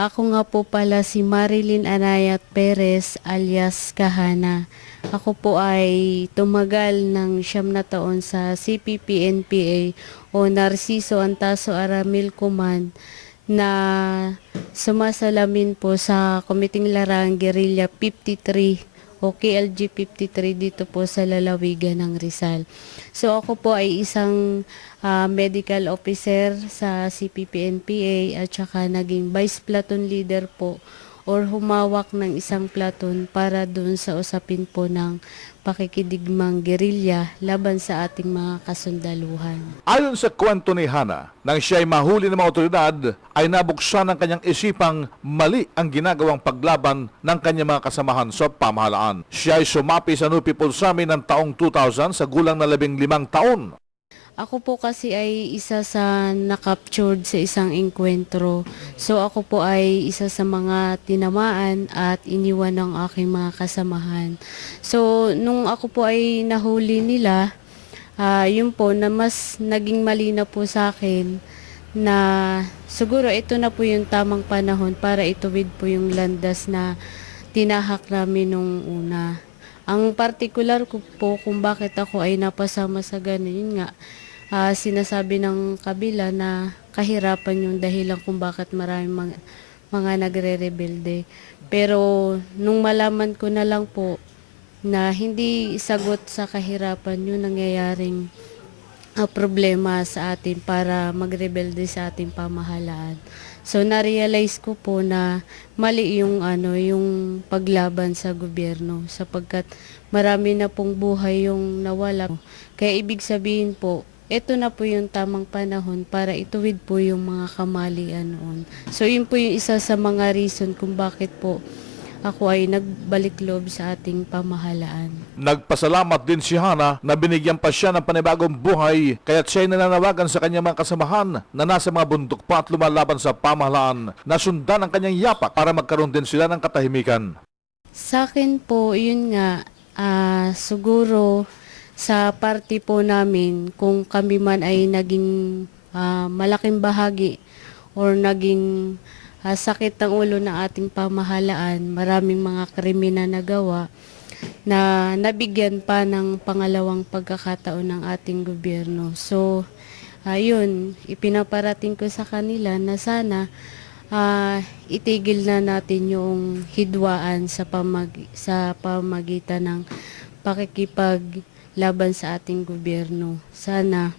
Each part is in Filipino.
Ako nga po pala si Marilyn Anayat Perez alias Kahana. Ako po ay tumagal ng 9 na taon sa CPP-NPA o Narciso Antaso Aramil Command na sumasalamin po sa Komiting Larang Guerrilla 53 o KLG 53 dito po sa lalawigan ng Rizal. So ako po ay isang medical officer sa CPP-NPA at saka naging vice platoon leader po or humawak ng isang platoon para doon sa usapin po ng pakikidigmang gerilya laban sa ating mga kasundaluhan. Ayon sa kwento ni Hana, nang siya ay mahuli ng mga otoridad, ay nabuksan ng kanyang isipang mali ang ginagawang paglaban ng kanyang mga kasamahan sa pamahalaan. Siya ay sumapi sa New People's Army ng taong 2000 sa gulang na 15 taon. Ako po kasi ay isa sa na-captured sa isang engkwentro. So ako po ay isa sa mga tinamaan at iniwan ng aking mga kasamahan. So nung ako po ay nahuli nila, yun po na mas naging malinaw po sa akin na siguro ito na po yung tamang panahon para ituwid po yung landas na tinahak namin nung una. Ang particular ko po kung bakit ako ay napasama sa ganun, yun nga, sinasabi ng kabila na kahirapan yung dahilan kung bakit maraming mga nagre-rebelde. Pero nung malaman ko na lang po na hindi sagot sa kahirapan yung nangyayaring problema sa atin para magrebelde sa ating pamahalaan. So na-realize ko po na mali yung paglaban sa gobyerno sapagkat marami na pong buhay yung nawala. Kaya ibig sabihin po, ito na po yung tamang panahon para ituwid po yung mga kamalian noon. So yun po yung isa sa mga reason kung bakit po ako ay nagbalik loob sa ating pamahalaan. Nagpasalamat din si Hana na binigyan pa siya ng panibagong buhay, kaya't siya ay nananawagan sa kanyang mga kasamahan na nasa mga bundok pa at lumalaban sa pamahalaan na sundan ang kanyang yapak para magkaroon din sila ng katahimikan. Sa akin po, yun nga, siguro sa party po namin, kung kami man ay naging malaking bahagi or naging sakit ng ulo ng ating pamahalaan, maraming mga krimen na nagawa na nabigyan pa ng pangalawang pagkakataon ng ating gobyerno. So, ayun, ipinaparating ko sa kanila na sana itigil na natin yung hidwaan sa pamagitan ng pakikipaglaban sa ating gobyerno. Sana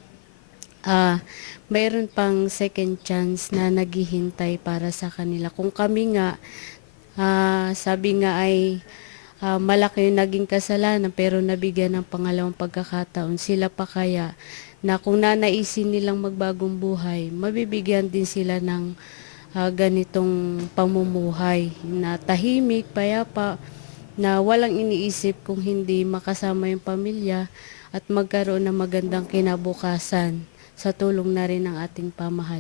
mayroon pang second chance na naghihintay para sa kanila. Kung kami nga, sabi nga ay malaki yung naging kasalanan pero nabigyan ng pangalawang pagkakataon, sila pa kaya na kung nanaisin nilang magbagong buhay, mabibigyan din sila ng ganitong pamumuhay na tahimik, payapa, na walang iniisip kung hindi makasama yung pamilya at magkaroon ng magandang kinabukasan sa tulong na rin ng ating pamahalaan.